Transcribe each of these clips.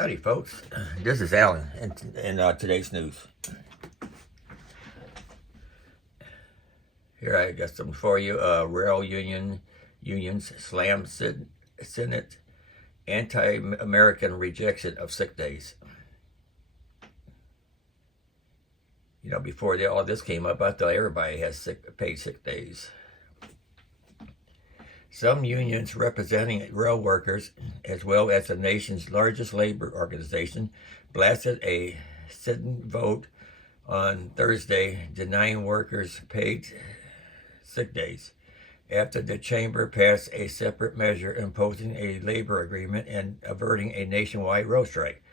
Howdy, folks. This is Alan in today's news. Here I got some for you. Rail unions slam Senate anti-American rejection of sick days. You know, before all this came up, I thought everybody has paid sick days. Some unions representing rail workers, as well as the nation's largest labor organization, blasted a sit-in vote on Thursday denying workers paid sick days after the chamber passed a separate measure imposing a labor agreement and averting a nationwide road strike.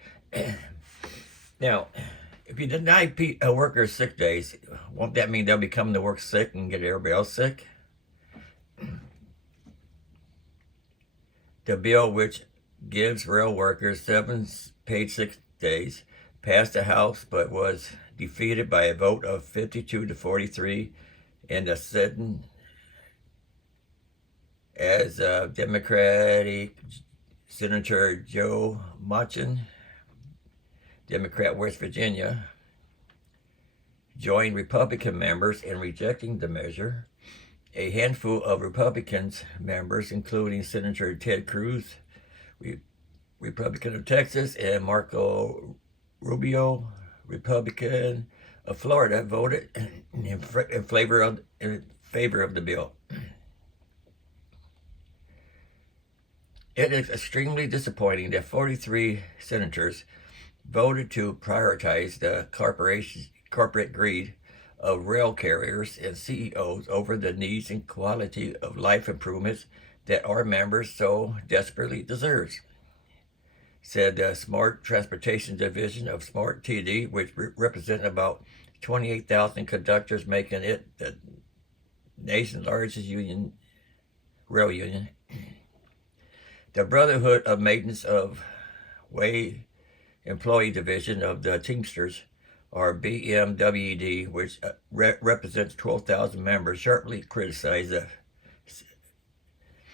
Now, if you deny workers sick days, won't that mean they'll be coming to work sick and get everybody else sick? The bill, which gives rail workers 7 paid sick days, passed the House but was defeated by a vote of 52 to 43 in the Senate as Democratic Senator Joe Manchin, Democrat West Virginia, joined Republican members in rejecting the measure. A handful of Republicans members, including Senator Ted Cruz, Republican of Texas, and Marco Rubio, Republican of Florida, voted in favor of the bill. It is extremely disappointing that 43 senators voted to prioritize the corporate greed of rail carriers and CEOs over the needs and quality of life improvements that our members so desperately deserve, said the Smart Transportation Division of Smart TD, which represents about 28,000 conductors, making it the nation's largest rail union. The Brotherhood of Maintenance of Way Employee Division of the Teamsters, or BMWED, which represents 12,000 members, sharply criticized the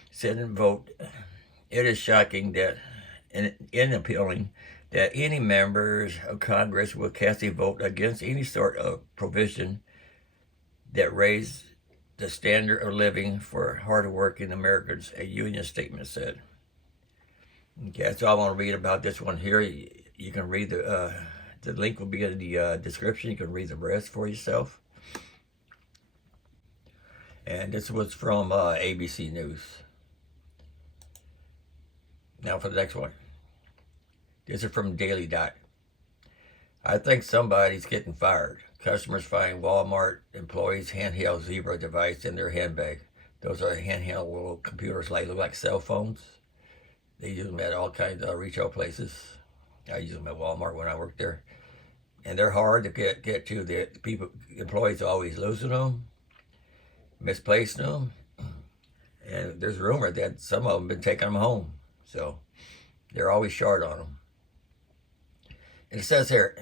Senate vote. It is shocking that, and appealing, that any members of Congress will cast a vote against any sort of provision that raise the standard of living for hard-working Americans, a union statement said. Okay, that's all I want to read about this one here. You can read the link will be in the description. You can read the rest for yourself. And this was from ABC News. Now for the next one. This is from Daily Dot. I think somebody's getting fired. Customers find Walmart employees' handheld Zebra device in their handbag. Those are handheld little computers look like cell phones. They use them at all kinds of retail places. I use them at Walmart when I worked there. And they're hard to get to. The employees are always losing them, misplacing them. And there's rumor that some of them have been taking them home. So they're always short on them. And it says here,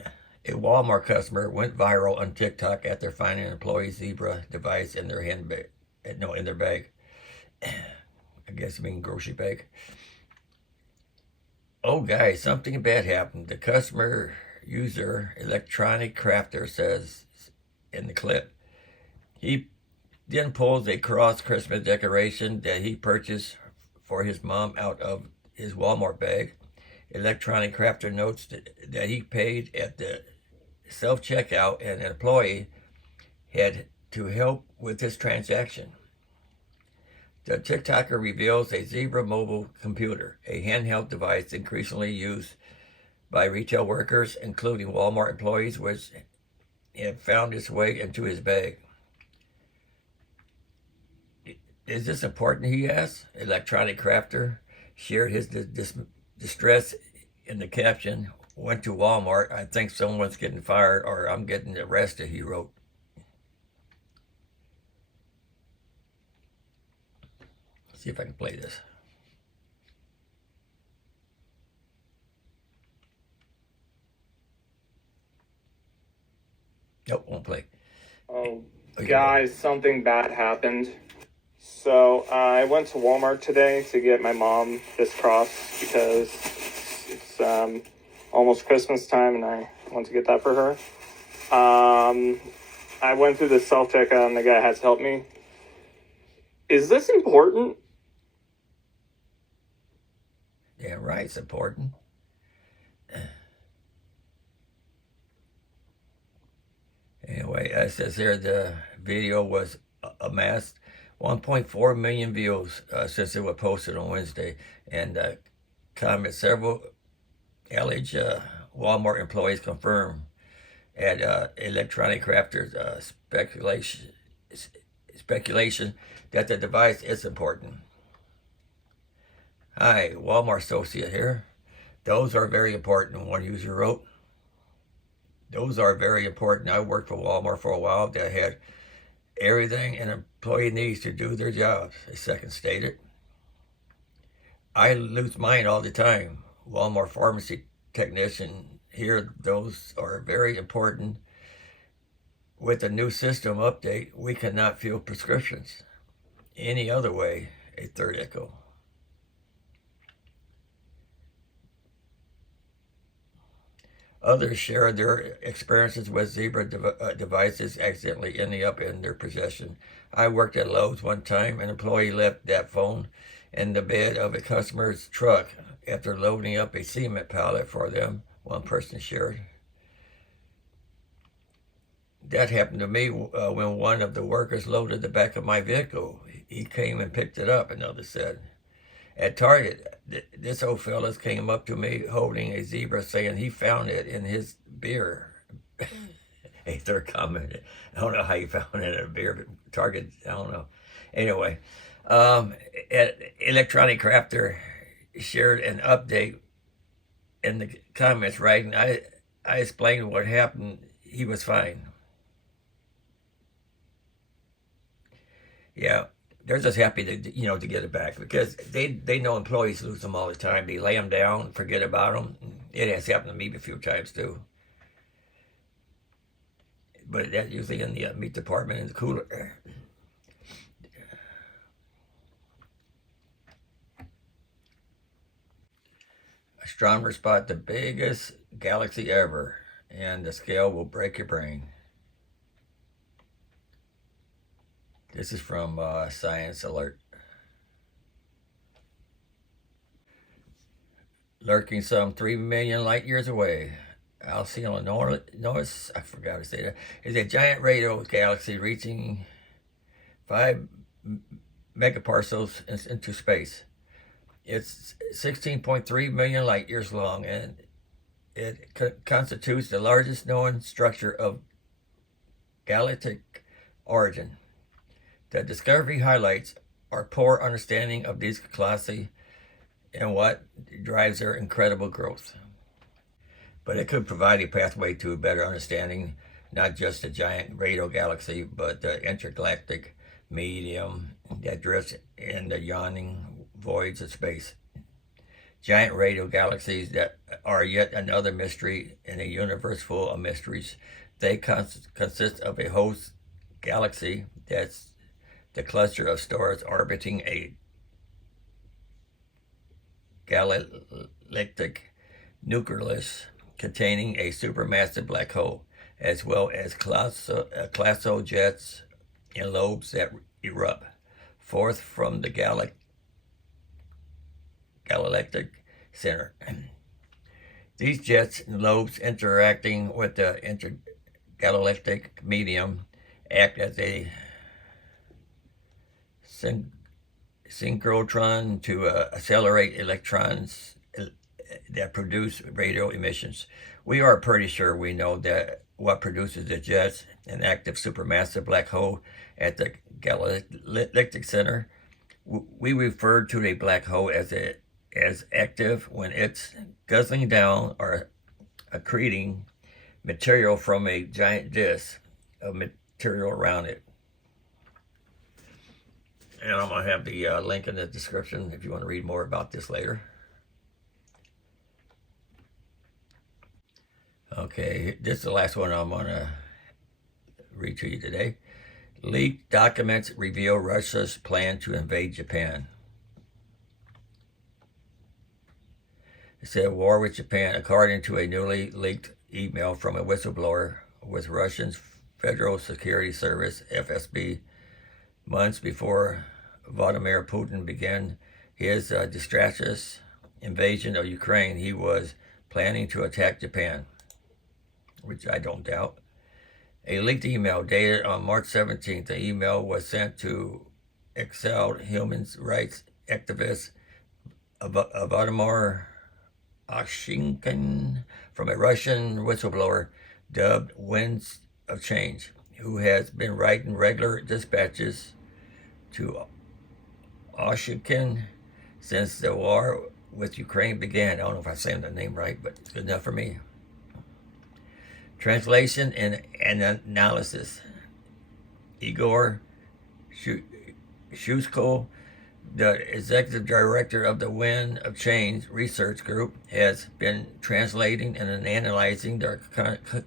a Walmart customer went viral on TikTok after finding an employee's Zebra device in their handbag. No, in their bag. I guess you mean grocery bag. Oh, guys, something bad happened. The customer user, electronic crafter, says in the clip. He then pulls a cross Christmas decoration that he purchased for his mom out of his Walmart bag. Electronic crafter notes that he paid at the self-checkout and an employee had to help with his transaction. The TikToker reveals a Zebra mobile computer, a handheld device increasingly used by retail workers, including Walmart employees, which had found its way into his bag. Is this important, he asked. Electronic crafter shared his distress in the caption, went to Walmart, I think someone's getting fired or I'm getting arrested, he wrote. See if I can play this. Nope, won't play. Oh, guys, something bad happened. So I went to Walmart today to get my mom this cross because it's almost Christmas time, and I want to get that for her. I went through the self-checkout, and the guy has helped me. Is this important? Yeah, right, it's important. Anyway, it says here the video was amassed 1.4 million views since it was posted on Wednesday, and comments several alleged Walmart employees confirmed at Electronic Crafters speculation that the device is important. Hi, Walmart associate here. Those are very important, one user wrote. Those are very important. I worked for Walmart for a while. They had everything an employee needs to do their jobs, a second stated. I lose mine all the time. Walmart pharmacy technician here, those are very important. With the new system update, we cannot fill prescriptions any other way, a third echo. Others share their experiences with Zebra devices accidentally ending up in their possession. I worked at Lowe's one time. An employee left that phone in the bed of a customer's truck after loading up a cement pallet for them, one person shared. That happened to me when one of the workers loaded the back of my vehicle. He came and picked it up, another said. At Target, this old fella came up to me holding a Zebra saying he found it in his beer. A third commented, I don't know how you found it in a beer, but Target, I don't know. Anyway, Electronic Crafter shared an update in the comments, writing, I explained what happened. He was fine. Yeah. They're just happy to get it back because they know employees lose them all the time. They lay them down, forget about them. It has happened to me a few times too. But that's usually in the meat department in the cooler. Astronomers spot the biggest galaxy ever, and the scale will break your brain. This is from Science Alert. Lurking some 3 million light years away, Alcyon Norris, I forgot to say that, is a giant radio galaxy reaching 5 megaparsecs into space. It's 16.3 million light years long, and it constitutes the largest known structure of galactic origin. The discovery highlights our poor understanding of these colossi and what drives their incredible growth. But it could provide a pathway to a better understanding, not just the giant radio galaxy, but the intergalactic medium that drifts in the yawning voids of space. Giant radio galaxies that are yet another mystery in a universe full of mysteries. They consist of a host galaxy that's the cluster of stars orbiting a galactic nucleus containing a supermassive black hole, as well as colossal jets and lobes that erupt forth from the galactic center. These jets and lobes interacting with the intergalactic medium act as a synchrotron to accelerate electrons that produce radio emissions. We are pretty sure we know that what produces the jets, an active supermassive black hole at the galactic center. We refer to a black hole as active when it's guzzling down or accreting material from a giant disk of material around it. And I'm going to have the link in the description if you want to read more about this later. Okay, this is the last one I'm going to read to you today. Leaked documents reveal Russia's plan to invade Japan. It said war with Japan, according to a newly leaked email from a whistleblower with Russia's Federal Security Service, FSB, months before Vladimir Putin began his disastrous invasion of Ukraine. He was planning to attack Japan, which I don't doubt. A leaked email dated on March 17th. The email was sent to exiled human rights activist Vladimir Oshinkin from a Russian whistleblower dubbed Winds of Change, who has been writing regular dispatches to Oshinkin since the war with Ukraine began. I don't know if I'm saying the name right, but it's good enough for me. Translation and analysis. Igor Shushko, the executive director of the Wind of Change Research Group, has been translating and analyzing the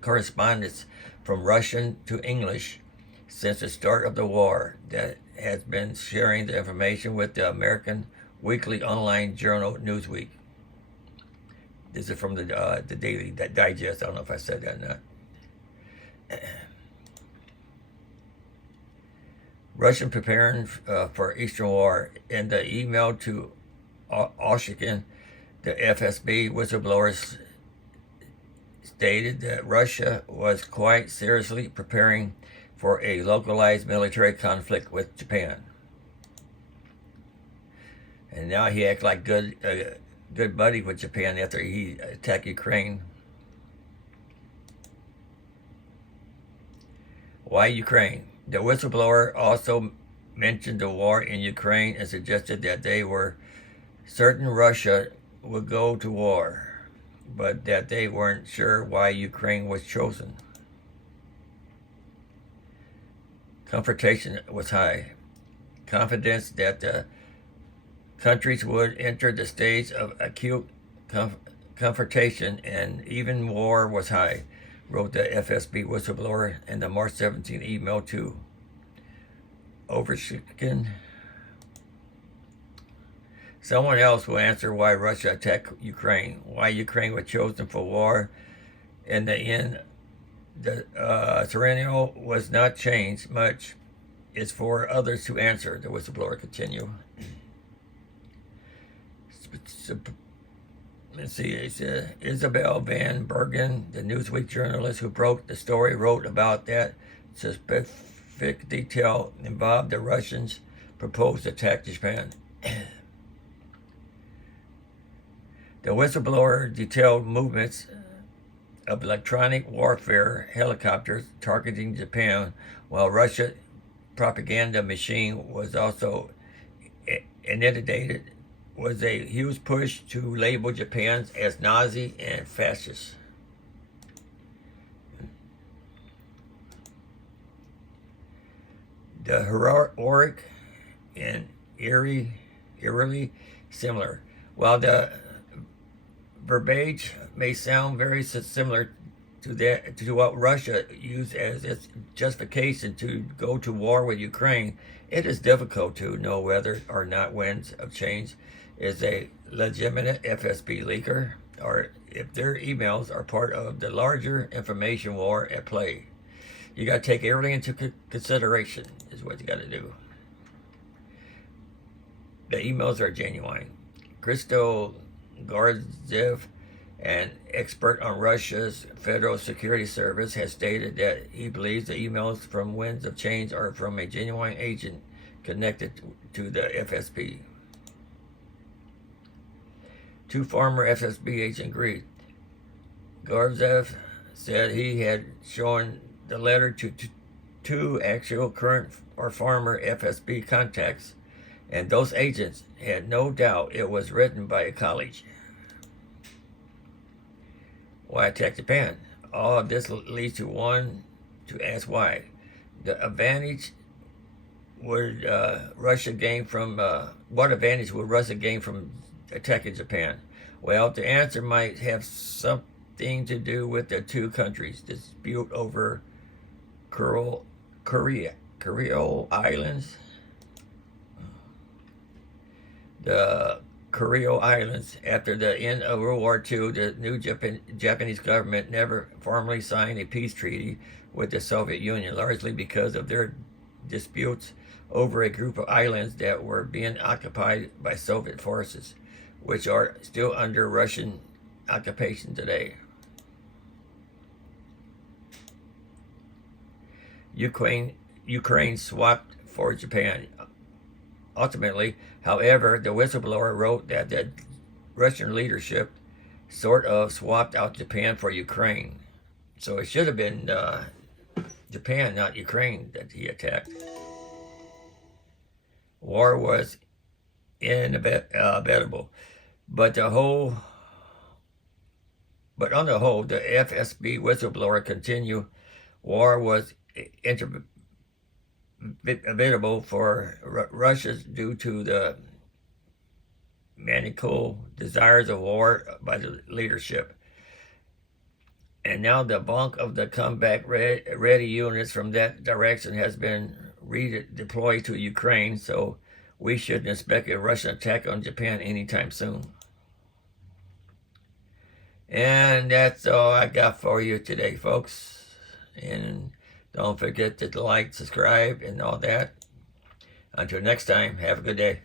correspondence from Russian to English since the start of the war, that has been sharing the information with the American weekly online journal Newsweek. This is from the Daily Digest. I don't know if I said that or not. Russian preparing for Eastern War. In the email to Oshikin, the FSB whistleblowers stated that Russia was quite seriously preparing for a localized military conflict with Japan. And now he acts like good buddy with Japan after he attacked Ukraine. Why Ukraine? The whistleblower also mentioned the war in Ukraine and suggested that they were certain Russia would go to war, but that they weren't sure why Ukraine was chosen. Confrontation was high. Confidence that the countries would enter the stage of acute confrontation and even war was high, wrote the FSB whistleblower in the March 17 email to Overshikin. Someone else will answer why Russia attacked Ukraine, why Ukraine was chosen for war. In the end, the scenario was not changed much. It's for others to answer, the whistleblower continued. Let's see, it's Isabel Van Bergen, the Newsweek journalist who broke the story, wrote about that specific detail involved the Russians' proposed attack Japan. The whistleblower detailed movements of electronic warfare helicopters targeting Japan, while Russia propaganda machine was also inundated, was a huge push to label Japan as Nazi and fascist. The heroic and eerily similar. While the verbiage may sound very similar to what Russia used as its justification to go to war with Ukraine, it is difficult to know whether or not Winds of Change is a legitimate FSB leaker or if their emails are part of the larger information war at play. You got to take everything into consideration is what you got to do. The emails are genuine. Christo Gardzev, an expert on Russia's Federal Security Service, has stated that he believes the emails from Winds of Change are from a genuine agent connected to the FSB. Two former FSB agents agreed. Gardzev said he had shown the letter to two actual current or former FSB contacts, and those agents had no doubt it was written by a college. Why attack Japan? All of this leads to one to ask why. The advantage would Russia gain from what advantage would Russia gain from attacking Japan? Well, the answer might have something to do with the two countries' dispute over Kuril Islands. The Kuril Islands. After the end of World War II, the new Japanese government never formally signed a peace treaty with the Soviet Union, largely because of their disputes over a group of islands that were being occupied by Soviet forces, which are still under Russian occupation today. Ukraine swapped for Japan. Ultimately, however, the whistleblower wrote that the Russian leadership sort of swapped out Japan for Ukraine. So it should have been Japan, not Ukraine, that he attacked. War was inevitable, but on the whole, the FSB whistleblower continued. War was inevitable for Russia due to the maniacal desires of war by the leadership. And now the bulk of the comeback ready units from that direction has been redeployed to Ukraine, so we shouldn't expect a Russian attack on Japan anytime soon. And that's all I got for you today, folks. And don't forget to like, subscribe, and all that. Until next time, have a good day.